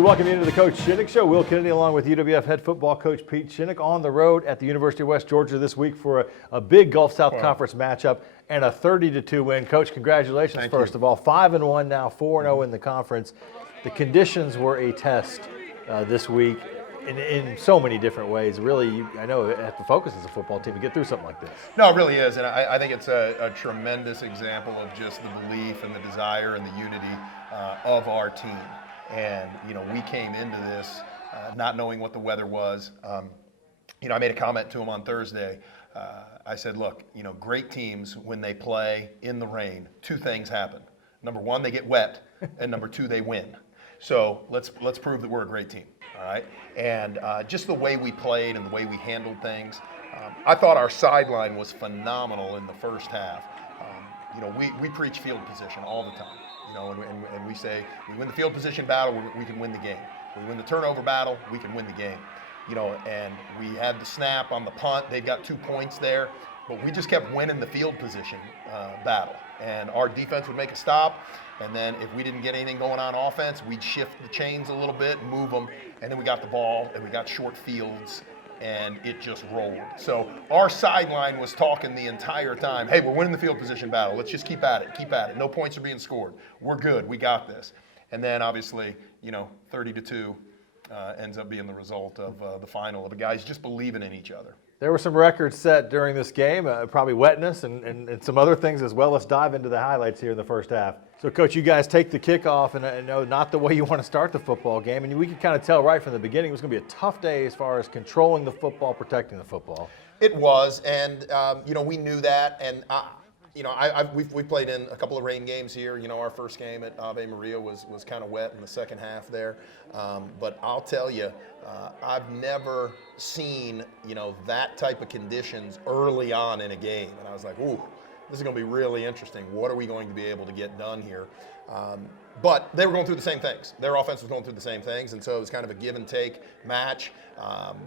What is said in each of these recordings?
We welcome you into the Coach Shinnick Show. Will Kennedy along with UWF head football coach Pete Shinnick on the road at the University of West Georgia this week for a big Gulf South Conference matchup and a 30-2 win. Coach, congratulations first of all. 5-1 now, 4-0 in the conference. The conditions were a test this week in so many different ways. Really, I know you have to focus as a football team to get through something like this. No, it really is, and I think it's a tremendous example of just the belief and the desire and the unity of our team. And, we came into this not knowing what the weather was. I made a comment to him on Thursday. I said, look, great teams, when they play in the rain, two things happen. Number one, they get wet, and number two, they win. So let's prove that we're a great team, all right? And just the way we played and the way we handled things, I thought our sideline was phenomenal in the first half. We preach field position all the time. And we say, we win the field position battle, we can win the game. We win the turnover battle, we can win the game. And we had the snap on the punt. They've got 2 points there, but we just kept winning the field position battle. And our defense would make a stop, and then if we didn't get anything going on offense, we'd shift the chains a little bit, move them, and then we got the ball, and we got short fields, and it just rolled. So our sideline was talking the entire time, hey, we're winning the field position battle. Let's just keep at it. No points are being scored. We're good. We got this. And then obviously, 30-2 ends up being the result of the final of the guys just believing in each other. There were some records set during this game, probably wetness and some other things as well. Let's dive into the highlights here in the first half. So, Coach, you guys take the kickoff, and I know not the way you want to start the football game, and we could kind of tell right from the beginning it was going to be a tough day as far as controlling the football, protecting the football. It was, and we knew that, and we've played in a couple of rain games here. Our first game at Ave Maria was kind of wet in the second half there, but I'll tell you, I've never seen that type of conditions early on in a game, and I was like, ooh, this is going to be really interesting. What are we going to be able to get done here? But they were going through the same things. Their offense was going through the same things, and so it was kind of a give and take match.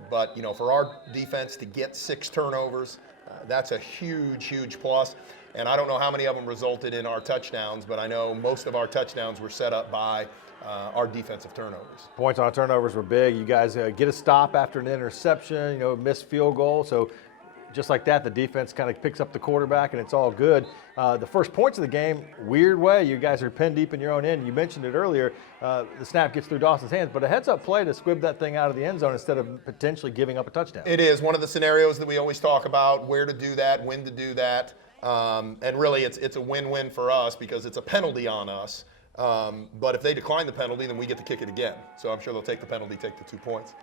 But for our defense to get 6 turnovers, that's a huge, huge plus. And I don't know how many of them resulted in our touchdowns, but I know most of our touchdowns were set up by our defensive turnovers. Points on turnovers were big. You guys get a stop after an interception, missed field goal. So just like that, the defense kind of picks up the quarterback, and it's all good. The first points of the game, weird way, you guys are pinned deep in your own end. You mentioned it earlier. The snap gets through Dawson's hands, but a heads-up play to squib that thing out of the end zone instead of potentially giving up a touchdown. It is one of the scenarios that we always talk about, where to do that, when to do that. And really, it's a win-win for us because it's a penalty on us. But if they decline the penalty, then we get to kick it again. So I'm sure they'll take the penalty, take the 2 points.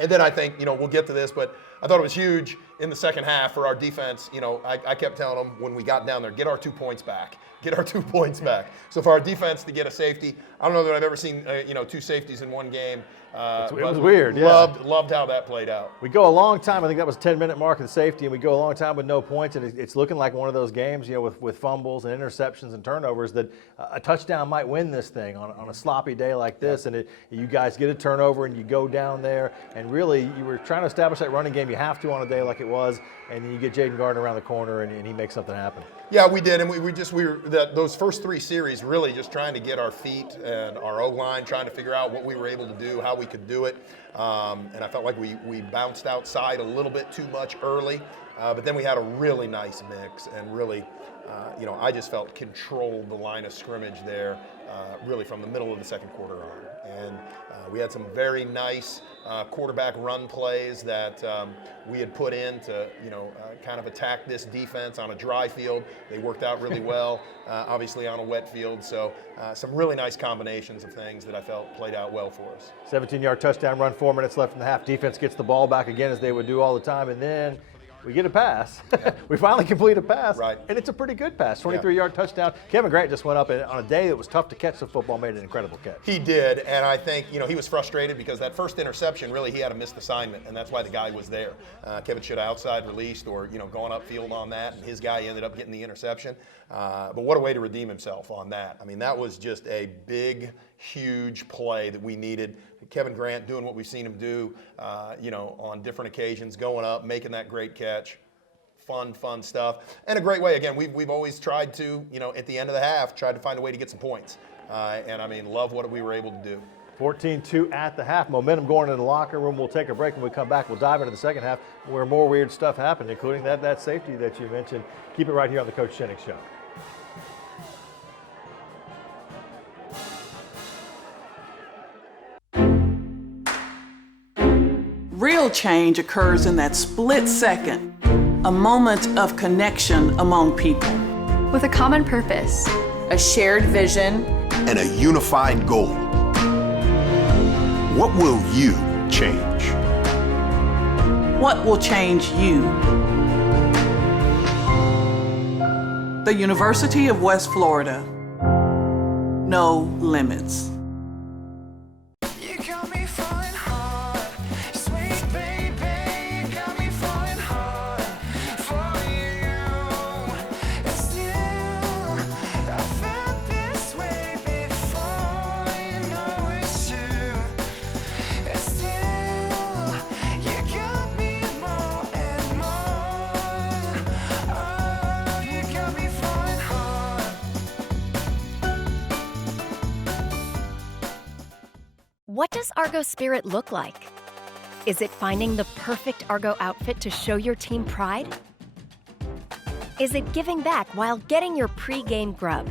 And then I think, we'll get to this, but I thought it was huge in the second half for our defense. I kept telling them when we got down there, get our 2 points back. Get our 2 points back. So for our defense to get a safety, I don't know that I've ever seen, 2 safeties in one game. It was weird, yeah. Loved how that played out. We go a long time. I think that was a 10-minute mark of the safety, and we go a long time with no points, and it's looking like one of those games, with fumbles and interceptions and turnovers that a touchdown might win this thing on a sloppy day like this, and you guys get a turnover and you go down there, and really you were trying to establish that running game. You have to on a day like it was, and then you get Jaden Gardner around the corner, and he makes something happen. Yeah, we did, and we were those first 3 series really just trying to get our feet and our O-line, trying to figure out what we were able to do, how we could do it, and I felt like we bounced outside a little bit too much early, but then we had a really nice mix, and really, I just felt controlled the line of scrimmage there, really from the middle of the second quarter on, and we had some very nice quarterback run plays that we had put in to, kind of attack this defense on a dry field. They worked out really well, obviously on a wet field. So some really nice combinations of things that I felt played out well for us. 17-yard touchdown run, 4 minutes left in the half. Defense gets the ball back again as they would do all the time, and then we get a pass. We finally complete a pass, right. And it's a pretty good pass, 23-yard touchdown. Kevin Grant just went up, and on a day that was tough to catch the football, made an incredible catch. He did, and I think, he was frustrated because that first interception, really, he had a missed assignment, and that's why the guy was there. Kevin should have outside released or, gone upfield on that, and his guy ended up getting the interception. But what a way to redeem himself on that. I mean, that was just a big, huge play that we needed. Kevin Grant doing what we've seen him do, on different occasions, going up, making that great catch. Fun stuff. And a great way, again, we've always tried to, at the end of the half, tried to find a way to get some points. And, love what we were able to do. 14-2 at the half. Momentum going into the locker room. We'll take a break. When we come back, we'll dive into the second half where more weird stuff happened, including that safety that you mentioned. Keep it right here on the Coach Shinnick Show. Real change occurs in that split second, a moment of connection among people. With a common purpose, a shared vision, and a unified goal. What will you change? What will change you? The University of West Florida. No limits. What does Argo Spirit look like? Is it finding the perfect Argo outfit to show your team pride? Is it giving back while getting your pre-game grub?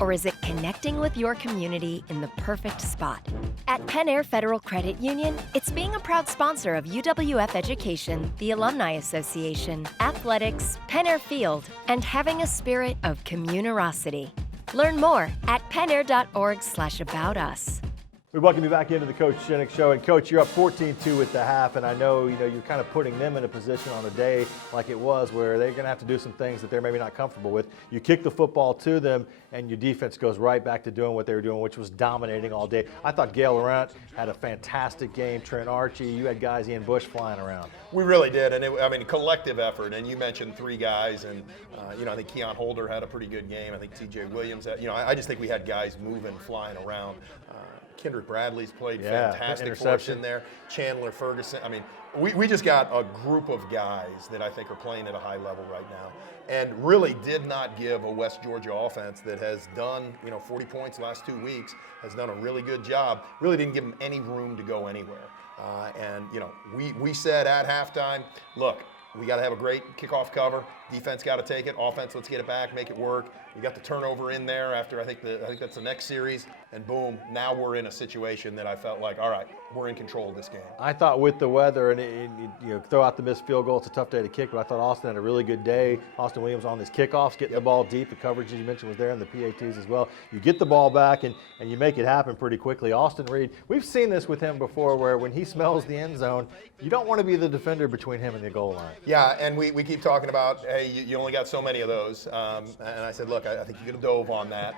Or is it connecting with your community in the perfect spot? At Penn Air Federal Credit Union, it's being a proud sponsor of UWF Education, the Alumni Association, athletics, Penn Air Field, and having a spirit of community. Learn more at pennair.org/aboutus. We welcome you back into the Coach Shinnick Show. And Coach, you're up 14-2 at the half, and I know you're kind of putting them in a position on a day like it was where they're going to have to do some things that they're maybe not comfortable with. You kick the football to them, and your defense goes right back to doing what they were doing, which was dominating all day. I thought Gail Laurent had a fantastic game. Trent Archie, you had guys, Ian Bush flying around. We really did, and collective effort. And you mentioned three guys, and I think Keon Holder had a pretty good game. I think T.J. Williams. I just think we had guys moving, flying around. Kendrick Bradley's played fantastic for us in there. Chandler Ferguson. We just got a group of guys that I think are playing at a high level right now, and really did not give a West Georgia offense that has done 40 points last 2 weeks, has done a really good job. Really didn't give them any room to go anywhere. We said at halftime, look, we got to have a great kickoff cover. Defense got to take it. Offense, let's get it back, make it work. We got the turnover in there after I think that's the next series, and boom, now we're in a situation that I felt like, all right, we're in control of this game. I thought with the weather and throw out the missed field goal, it's a tough day to kick, but I thought Austin had a really good day. Austin Williams on his kickoffs, getting the ball deep. The coverage, as you mentioned, was there, and the PATs as well. You get the ball back, and you make it happen pretty quickly. Austin Reed, we've seen this with him before where when he smells the end zone, you don't want to be the defender between him and the goal line. Yeah, and we keep talking about, hey, you only got so many of those. And I said, look, I think you could have dove on that.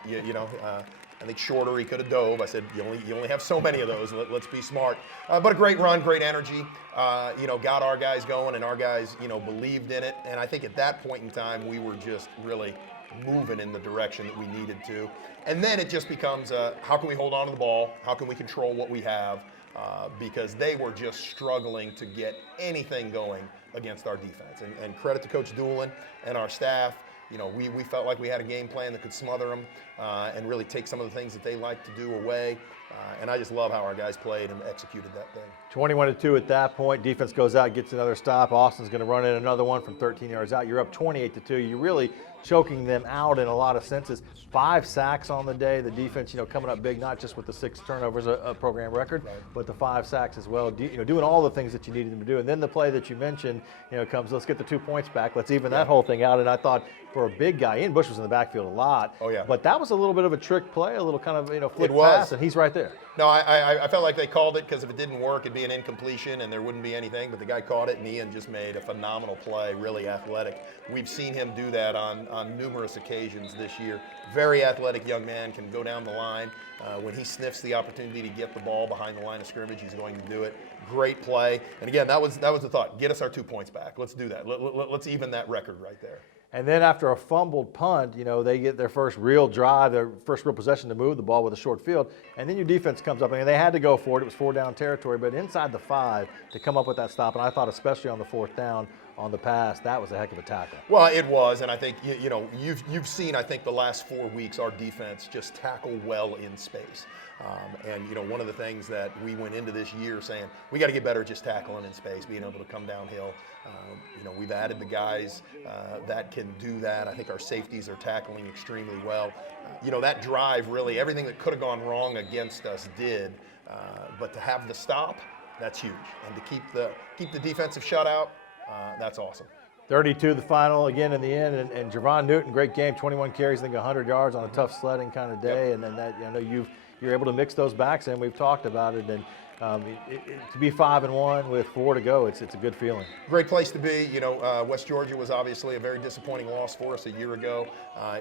I think shorter he could have dove. I said, you only have so many of those. Let's be smart. But a great run, great energy. Got our guys going, and our guys, believed in it. And I think at that point in time, we were just really moving in the direction that we needed to. And then it just becomes, how can we hold on to the ball? How can we control what we have? Because they were just struggling to get anything going against our defense. And credit to Coach Doolin and our staff. We felt like we had a game plan that could smother them and really take some of the things that they like to do away. And I just love how our guys played and executed that thing. 21-2 at that point. Defense goes out, gets another stop. Austin's going to run in another one from 13 yards out. You're up 28-2. You're really choking them out in a lot of senses. 5 sacks on the day. The defense, coming up big, not just with the 6 turnovers, a program record, but the 5 sacks as well. Doing all the things that you needed them to do. And then the play that you mentioned, comes, let's get the 2 points back. Let's even that whole thing out. And I thought for a big guy, Ian Bush was in the backfield a lot. Oh, yeah. But that was a little bit of a trick play, a little kind of, flick pass, and he's right there. No, I felt like they called it because if it didn't work, it'd be an incompletion and there wouldn't be anything. But the guy caught it, and Ian just made a phenomenal play, really athletic. We've seen him do that on numerous occasions this year. Very athletic young man, can go down the line. When he sniffs the opportunity to get the ball behind the line of scrimmage, he's going to do it. Great play. And again, that was the thought. Get us our 2 points back. Let's do that. Let's even that record right there. And then after a fumbled punt, they get their first real drive, their first real possession to move the ball with a short field. And then your defense comes up. They had to go for it. It was 4-down territory. But inside the 5 to come up with that stop, and I thought especially on the 4th down on the pass, that was a heck of a tackle. Well, it was. And I think, you've seen, I think, the last 4 weeks our defense just tackle well in space. And one of the things that we went into this year saying, we got to get better at just tackling in space, being able to come downhill. We've added the guys that can do that. I think our safeties are tackling extremely well. That drive, really, everything that could have gone wrong against us did. But to have the stop, that's huge. And to keep the defensive shutout, that's awesome. 32 the final again in the end, and Javon Newton, great game, 21 carries, I think 100 yards on a tough sledding kind of day, and then that you're able to mix those backs in. We've talked about it, and to be 5-1 with 4 to go, it's a good feeling. Great place to be. West Georgia was obviously a very disappointing loss for us a year ago.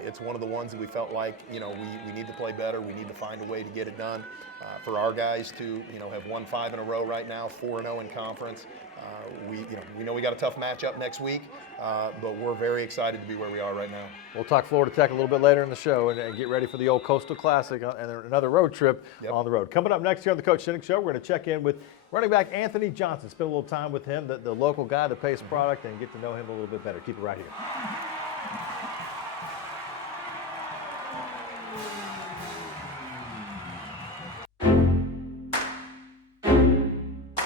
It's one of the ones that we felt like we need to play better. We need to find a way to get it done. For our guys to have won 5 in a row right now, 4-0 in conference. We know we got a tough matchup next week, but we're very excited to be where we are right now. We'll talk Florida Tech a little bit later in the show and get ready for the old Coastal Classic and another road trip on the road. Coming up next here on the Coach Shinnick Show, we're going to check in with running back Anthony Johnson, spend a little time with him, the local guy, the Pace product, and get to know him a little bit better. Keep it right here.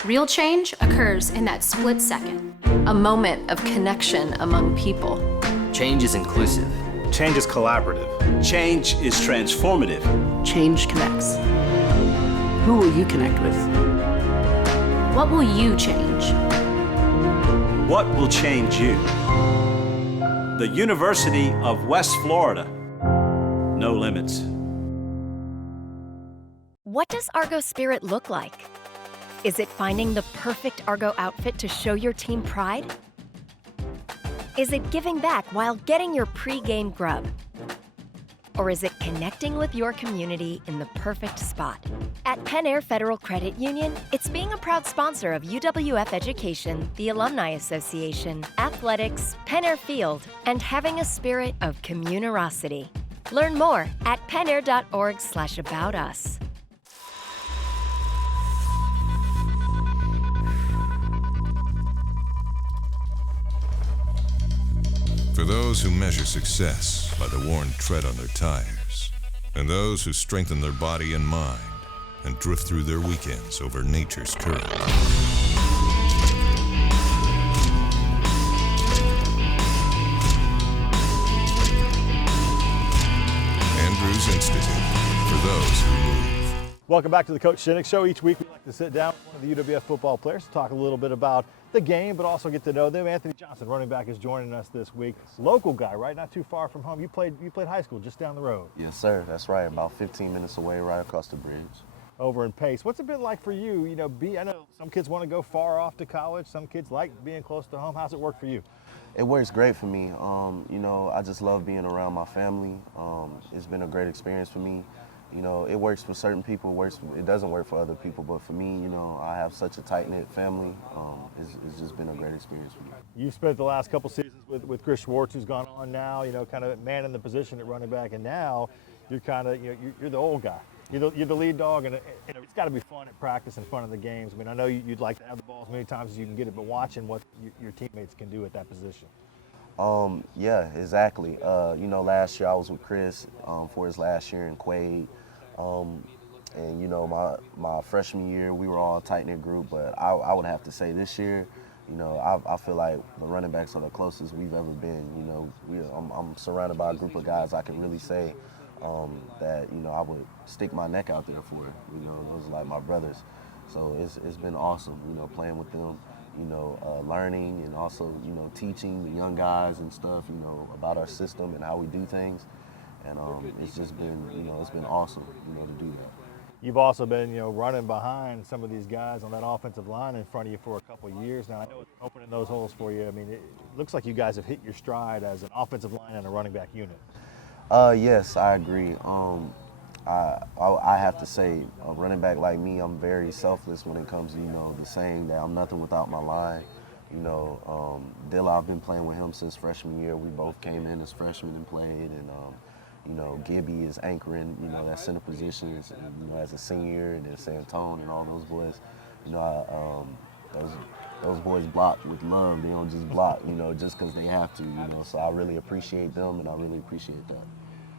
Real change occurs in that split second. A moment of connection among people. Change is inclusive. Change is collaborative. Change is transformative. Change connects. Who will you connect with? What will you change? What will change you? The University of West Florida. No limits. What does Argo Spirit look like? Is it finding the perfect Argo outfit to show your team pride? Is it giving back while getting your pre-game grub? Or is it connecting with your community in the perfect spot? At Penn Air Federal Credit Union, it's being a proud sponsor of UWF Education, the Alumni Association, athletics, Penn Air Field, and having a spirit of communerosity. Learn more at pennair.org/about us. For those who measure success by the worn tread on their tires, and those who strengthen their body and mind and drift through their weekends over nature's current. Andrews Institute, for those who move. Welcome back to the Coach Shinnick Show. Each week we like to sit down with one of the UWF football players to talk a little bit about the game, but also get to know them. Anthony Johnson, running back, is joining us this week. Local guy, right? Not too far from home. You played high school just down the road. Yes, sir. That's right. About 15 minutes away, right across the bridge. Over in Pace. What's it been like for you? I know some kids want to go far off to college. Some kids like being close to home. How's it work for you? It works great for me. I just love being around my family. It's been a great experience for me. It works for certain people. It doesn't work for other people. But for me, I have such a tight-knit family. It's just been a great experience for me. You've spent the last couple seasons with Chris Schwartz, who's gone on now. Kind of man in the position at running back, and now you're kind of you're the old guy. You're the lead dog, and it's got to be fun at practice and fun in the games. I mean, I know you'd like to have the ball as many times as you can get it, but watching what your teammates can do at that position. Yeah, exactly. Last year I was with Chris for his last year in Quaid. My freshman year, we were all a tight-knit group, but I would have to say this year, I feel like the running backs are the closest we've ever been. I'm surrounded by a group of guys I can really say that, I would stick my neck out there for. Those are like my brothers. So it's been awesome, playing with them, learning and also, teaching the young guys and stuff, about our system and how we do things. And it's just been, it's been awesome, to do that. You've also been, running behind some of these guys on that offensive line in front of you for a couple of years now. I know it's opening those holes for you. I mean, it looks like you guys have hit your stride as an offensive line and a running back unit. Yes, I agree. I have to say, a running back like me, I'm very selfless when it comes to, the saying that I'm nothing without my line. Dilla, I've been playing with him since freshman year. We both came in as freshmen and played, and Gibby is anchoring, that center position as a senior, and then Santone and all those boys. Those boys block with love. They don't just block, just because they have to, So I really appreciate them, and I really appreciate that.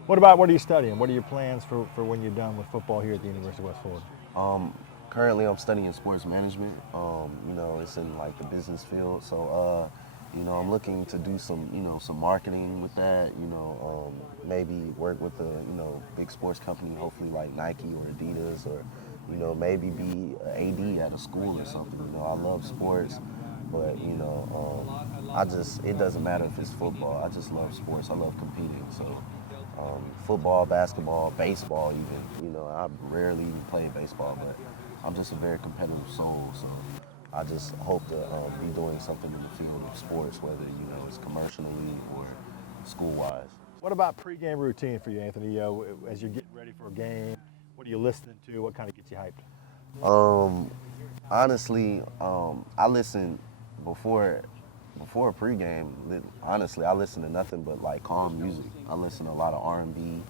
What are you studying? What are your plans for when you're done with football here at the University of West Florida? Currently, I'm studying sports management. You know, it's in like the business field. So, you know, I'm looking to do some, you know, some marketing with that. You know, maybe work with a, you know, big sports company, hopefully like Nike or Adidas, or, you know, maybe be an AD at a school or something. You know, I love sports, but you know, it doesn't matter if it's football. I just love sports. I love competing. So. Football, basketball, baseball even. You know, I rarely play baseball, but I'm just a very competitive soul, so I just hope to be doing something in the field of sports, whether, you know, it's commercially or school-wise. What about pregame routine for you, Anthony? As you're getting ready for a game, what are you listening to? What kind of gets you hyped? Honestly, I listen before pregame. Honestly, I listen to nothing but like calm music. I listen to a lot of R&B.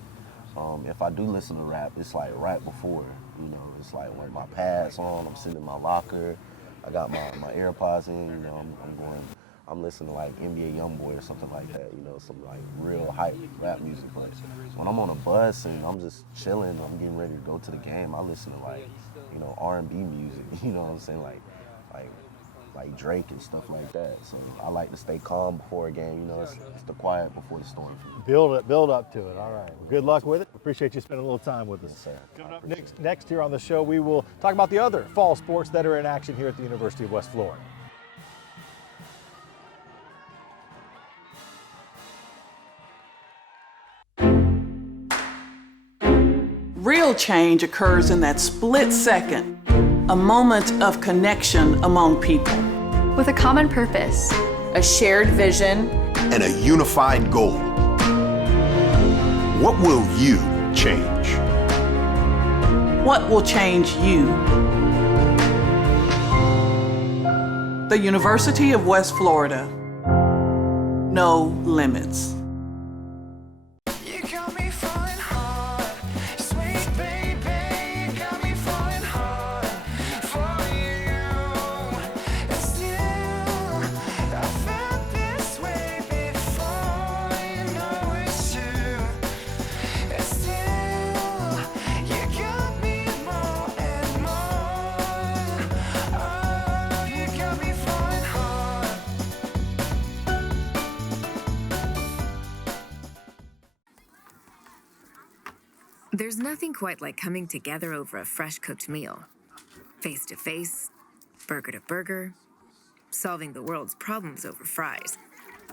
If I do listen to rap, it's like right before. You know, it's like when my pads on, I'm sitting in my locker, I got my AirPods in. You know, I'm listening to like NBA YoungBoy or something like that. You know, some like real hype rap music. But when I'm on a bus and I'm just chilling, I'm getting ready to go to the game, I listen to like, you know, R&B music. You know what I'm saying? Like Drake and stuff like that. So I like to stay calm before a game. You know, it's the quiet before the storm. Build up to it. All right. Well, good luck with it. Appreciate you spending a little time with us. Yes, sir. Coming up next here on the show, we will talk about the other fall sports that are in action here at the University of West Florida. Real change occurs in that split second, a moment of connection among people. With a common purpose, A shared vision. And a unified goal. What will you change? What will change you? The University of West Florida. No limits. There's nothing quite like coming together over a fresh cooked meal. Face to face, burger to burger, solving the world's problems over fries.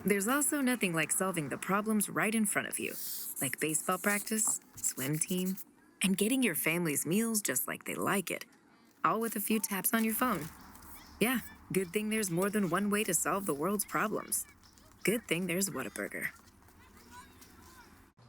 There's also nothing like solving the problems right in front of you, like baseball practice, swim team, and getting your family's meals just like they like it, all with a few taps on your phone. Yeah, good thing there's more than one way to solve the world's problems. Good thing there's Whataburger.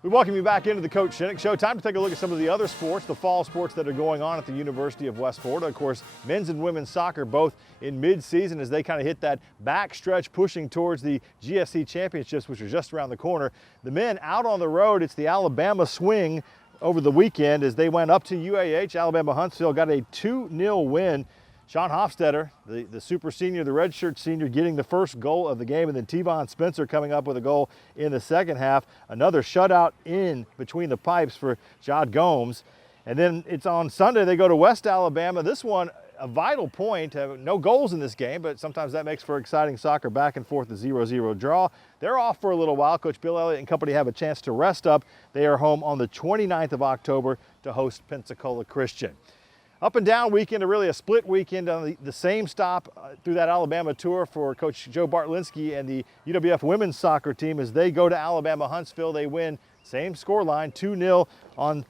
We welcome you back into the Coach Shinnick Show. Time to take a look at some of the other sports, the fall sports that are going on at the University of West Florida. Of course, men's and women's soccer both in mid-season as they kind of hit that back stretch pushing towards the GSC championships, which are just around the corner. The men out on the road, it's the Alabama Swing over the weekend as they went up to UAH. Alabama Huntsville got a 2-0 win. Sean Hofstetter, the super senior, the redshirt senior, getting the first goal of the game, and then Tevon Spencer coming up with a goal in the second half. Another shutout in between the pipes for Jod Gomes. And then it's on Sunday, they go to West Alabama. This one, a vital point. No goals in this game, but sometimes that makes for exciting soccer, back and forth, the 0-0 draw. They're off for a little while. Coach Bill Elliott and company have a chance to rest up. They are home on the 29th of October to host Pensacola Christian. Up and down weekend, really a split weekend on the same stop through that Alabama tour for Coach Joe Bartlinski and the UWF women's soccer team as they go to Alabama Huntsville. They win, same scoreline, 2-0 on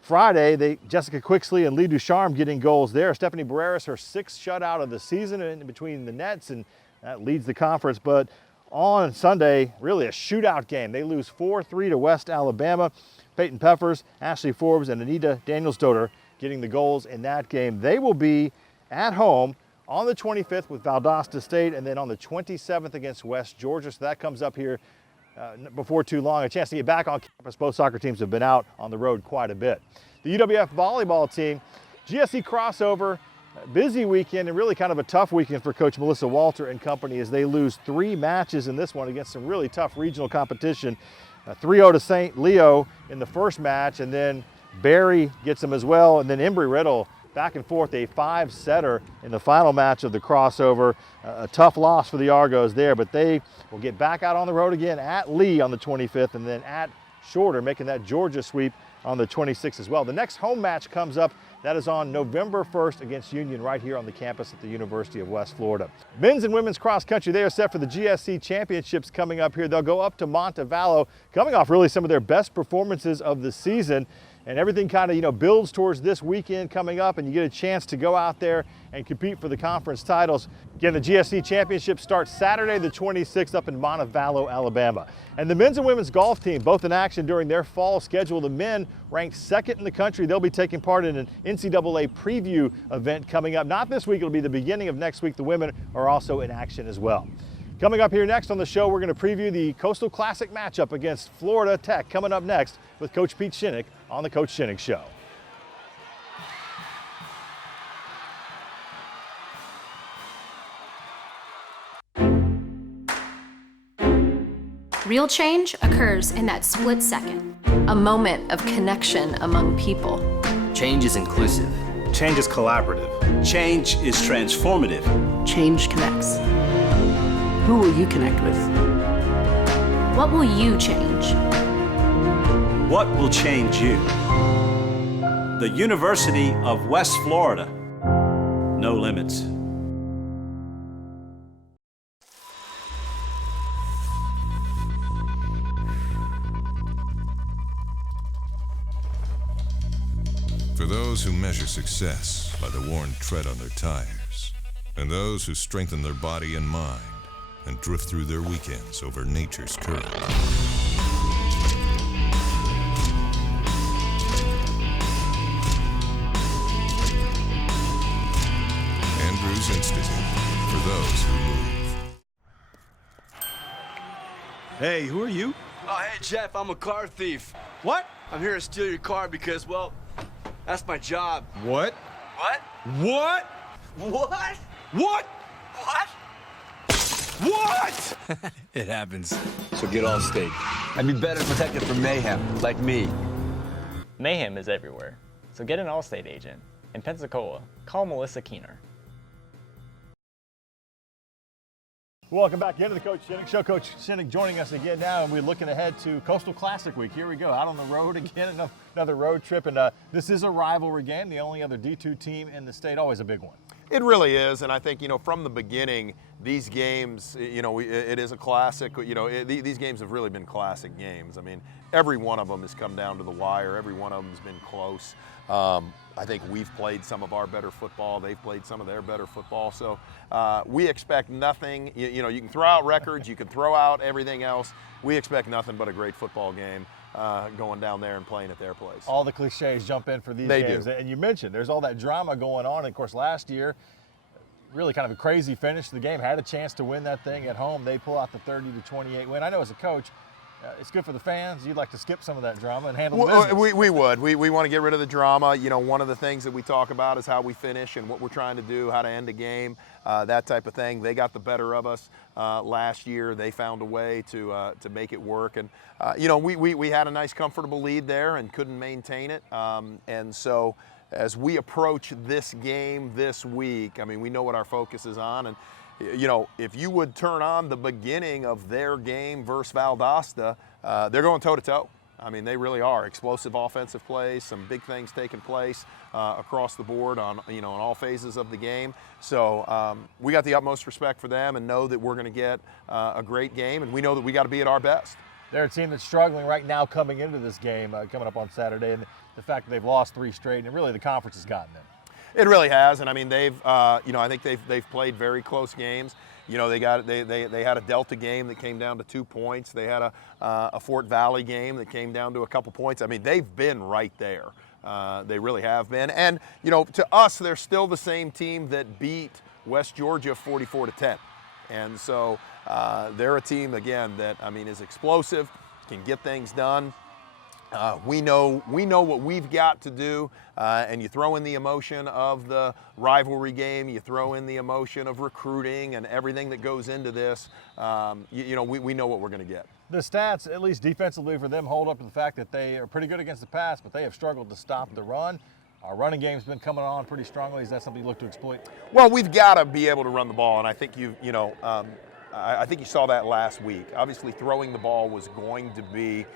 Friday. Jessica Quixley and Lee Ducharme getting goals there. Stephanie Barreras, her 6th shutout of the season in between the nets, and that leads the conference. But on Sunday, really a shootout game. They lose 4-3 to West Alabama. Peyton Peffers, Ashley Forbes, and Anita Daniels-Doder getting the goals in that game. They will be at home on the 25th with Valdosta State, and then on the 27th against West Georgia. So that comes up here before too long. A chance to get back on campus. Both soccer teams have been out on the road quite a bit. The UWF volleyball team, GSC crossover, busy weekend and really kind of a tough weekend for Coach Melissa Walter and company as they lose 3 matches in this one against some really tough regional competition. 3-0 to St. Leo in the first match, and then Barry gets them as well, and then Embry-Riddle back and forth, a 5-setter in the final match of the crossover. A tough loss for the Argos there, but they will get back out on the road again at Lee on the 25th, and then at Shorter, making that Georgia sweep on the 26th as well. The next home match comes up. That is on November 1st against Union right here on the campus at the University of West Florida. Men's and women's cross country, they are set for the GSC Championships coming up here. They'll go up to Montevallo, coming off really some of their best performances of the season. And everything kind of, builds towards this weekend coming up, and you get a chance to go out there and compete for the conference titles. Again, the GSC Championship starts Saturday the 26th up in Montevallo, Alabama. And the men's and women's golf team, both in action during their fall schedule. The men ranked 2nd in the country. They'll be taking part in an NCAA preview event coming up. Not this week, it'll be the beginning of next week. The women are also in action as well. Coming up here next on the show, we're going to preview the Coastal Classic matchup against Florida Tech. Coming up next with Coach Pete Shinnick on the Coach Shinnick Show. Real change occurs in that split second. A moment of connection among people. Change is inclusive. Change is collaborative. Change is transformative. Change connects. Who will you connect with? What will you change? What will change you? The University of West Florida. No limits. For those who measure success by the worn tread on their tires, and those who strengthen their body and mind and drift through their weekends over nature's current. Andrews Institute, for those who move. Hey, who are you? Oh, hey, Jeff, I'm a car thief. What? I'm here to steal your car because, well, that's my job. What? What? What? What? What? What? What? It happens. So get all state. I'd be better protected from mayhem, like me. Mayhem is everywhere, so get an Allstate agent. In Pensacola, call Melissa Keener. Welcome back into the Coach Shinnick Show. Coach Shinnick joining us again now, and we're looking ahead to Coastal Classic Week. Here we go, out on the road again, another road trip, and this is a rivalry game. The only other D2 team in the state, always a big one. It really is, and I think, from the beginning, these games, it is a classic. These games have really been classic games. I mean, every one of them has come down to the wire. Every one of them has been close. I think we've played some of our better football. They've played some of their better football. So we expect nothing. You can throw out records. You can throw out everything else. We expect nothing but a great football game going down there and playing at their place. All the cliches jump in for these games. And you mentioned there's all that drama going on. And of course, last year, really kind of a crazy finish. The game had a chance to win that thing at home. They pull out the 30-28 win. I know as a coach, it's good for the fans. You'd like to skip some of that drama and handle the business. We would. We want to get rid of the drama. One of the things that we talk about is how we finish and what we're trying to do, how to end a game, that type of thing. They got the better of us last year. They found a way to make it work. And, we had a nice, comfortable lead there and couldn't maintain it. And so as we approach this game this week, I mean, we know what our focus is on. And, if you would turn on the beginning of their game versus Valdosta, they're going toe-to-toe. I mean, they really are. Explosive offensive plays, some big things taking place across the board on, on all phases of the game. So we got the utmost respect for them and know that we're going to get a great game, and we know that we got to be at our best. They're a team that's struggling right now coming into this game, coming up on Saturday, and the fact that they've lost 3 straight, and really the conference has gotten them. It really has, and I mean they've, I think they've played very close games. They had a Delta game that came down to 2 points. They had a Fort Valley game that came down to a couple points. I mean, they've been right there. They really have been, and to us, they're still the same team that beat West Georgia 44-10, and so they're a team again that is explosive, can get things done. We know what we've got to do, and you throw in the emotion of the rivalry game, you throw in the emotion of recruiting and everything that goes into this, we know what we're going to get. The stats, at least defensively for them, hold up to the fact that they are pretty good against the pass, but they have struggled to stop the run. Our running game's been coming on pretty strongly. Is that something you look to exploit? Well, we've got to be able to run the ball, and I think I think you saw that last week. Obviously, throwing the ball was going to be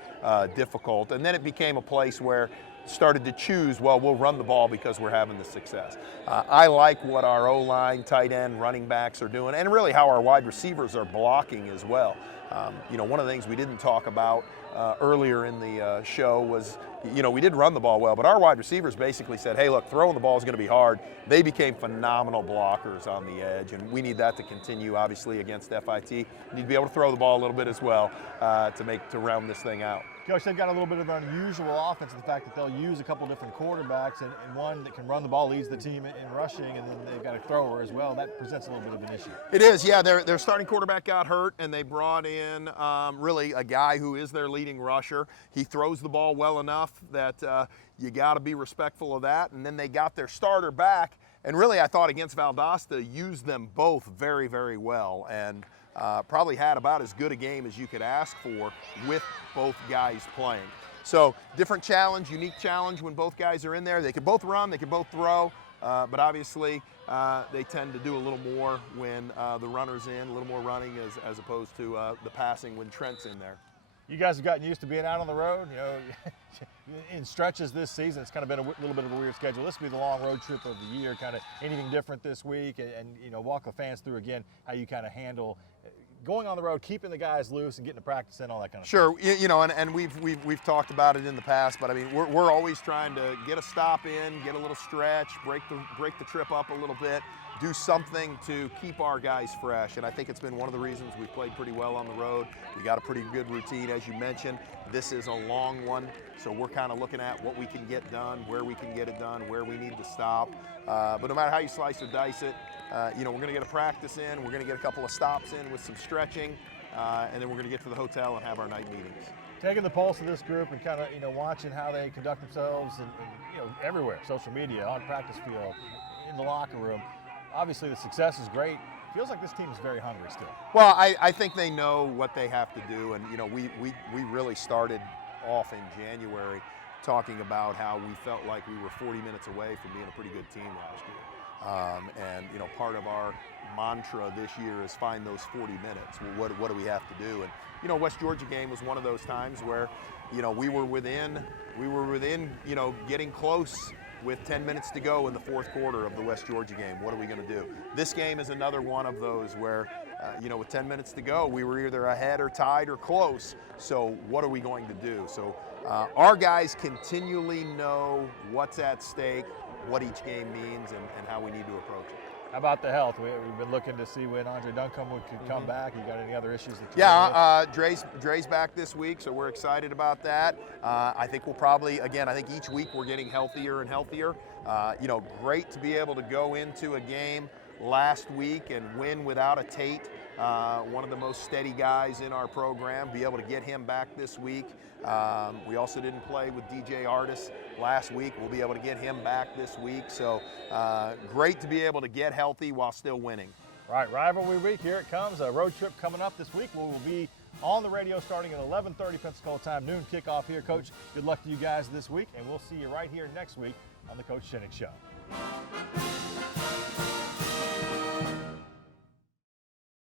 difficult, and then it became a place where started to choose, well, we'll run the ball because we're having the success. I like what our O-line, tight end, running backs are doing, and really how our wide receivers are blocking as well. One of the things we didn't talk about earlier in the show was, we did run the ball well, but our wide receivers basically said, hey, look, throwing the ball is going to be hard. They became phenomenal blockers on the edge, and we need that to continue, obviously, against FIT. We need to be able to throw the ball a little bit as well to round this thing out. Coach, they've got a little bit of an unusual offense in the fact that they'll use a couple different quarterbacks, and one that can run the ball leads the team in rushing, and then they've got a thrower as well. That presents a little bit of an issue. It is, yeah. Their starting quarterback got hurt, and they brought in really a guy who is their leading rusher. He throws the ball well enough that you got to be respectful of that. And then they got their starter back, and really I thought against Valdosta used them both very, very well, and probably had about as good a game as you could ask for with both guys playing. So different challenge, unique challenge when both guys are in there. They can both run, they can both throw, but obviously they tend to do a little more when the runner's in, a little more running as opposed to the passing when Trent's in there. You guys have gotten used to being out on the road, in stretches this season. It's kind of been a little bit of a weird schedule. This will be the long road trip of the year. Kind of anything different this week, and walk the fans through again how you kind of handle going on the road, keeping the guys loose and getting to practice and all that kind of stuff. Sure, and we've talked about it in the past, but I mean we're always trying to get a stop in, get a little stretch, break the trip up a little bit, do something to keep our guys fresh, and I think it's been one of the reasons we've played pretty well on the road. We got a pretty good routine, as you mentioned. This is a long one, so we're kind of looking at what we can get done, where we can get it done, where we need to stop. But no matter how you slice or dice it, we're going to get a practice in, we're going to get a couple of stops in with some stretching, and then we're going to get to the hotel and have our night meetings. Taking the pulse of this group and kind of watching how they conduct themselves and everywhere, social media, on practice field, in the locker room. Obviously the success is great. Feels like this team is very hungry still. Well, I think they know what they have to do, and we really started off in January talking about how we felt like we were 40 minutes away from being a pretty good team last year. Part of our mantra this year is find those 40 minutes. Well, what do we have to do? And West Georgia game was one of those times where we were within getting close with 10 minutes to go in the fourth quarter of the West Georgia game. What are we going to do? This game is another one of those where with 10 minutes to go, we were either ahead or tied or close. So what are we going to do? So our guys continually know what's at stake, what each game means, and how we need to approach it. How about the health? We've been looking to see when Andre Duncombe could come back. You got any other issues that Dre's back this week, so we're excited about that. I think we'll probably, I think each week we're getting healthier and healthier. Great to be able to go into a game last week and win without a Tate, one of the most steady guys in our program, be able to get him back this week. We also didn't play with DJ Artis last week. We'll be able to get him back this week. So great to be able to get healthy while still winning. Right, rivalry week, here it comes. A road trip coming up this week. We will be on the radio starting at 11:30 Pensacola time, noon kickoff here. Coach, good luck to you guys this week, and we'll see you right here next week on the Coach Shinnick Show.